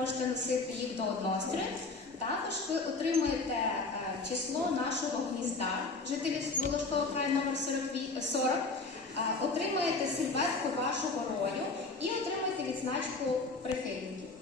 можете носити їх до однострою. Також ви отримуєте е, число нашого гнізда, жителів Волошкового краю номер 40, е, отримаєте сільветку вашого рою і отримаєте відзначку прихильників.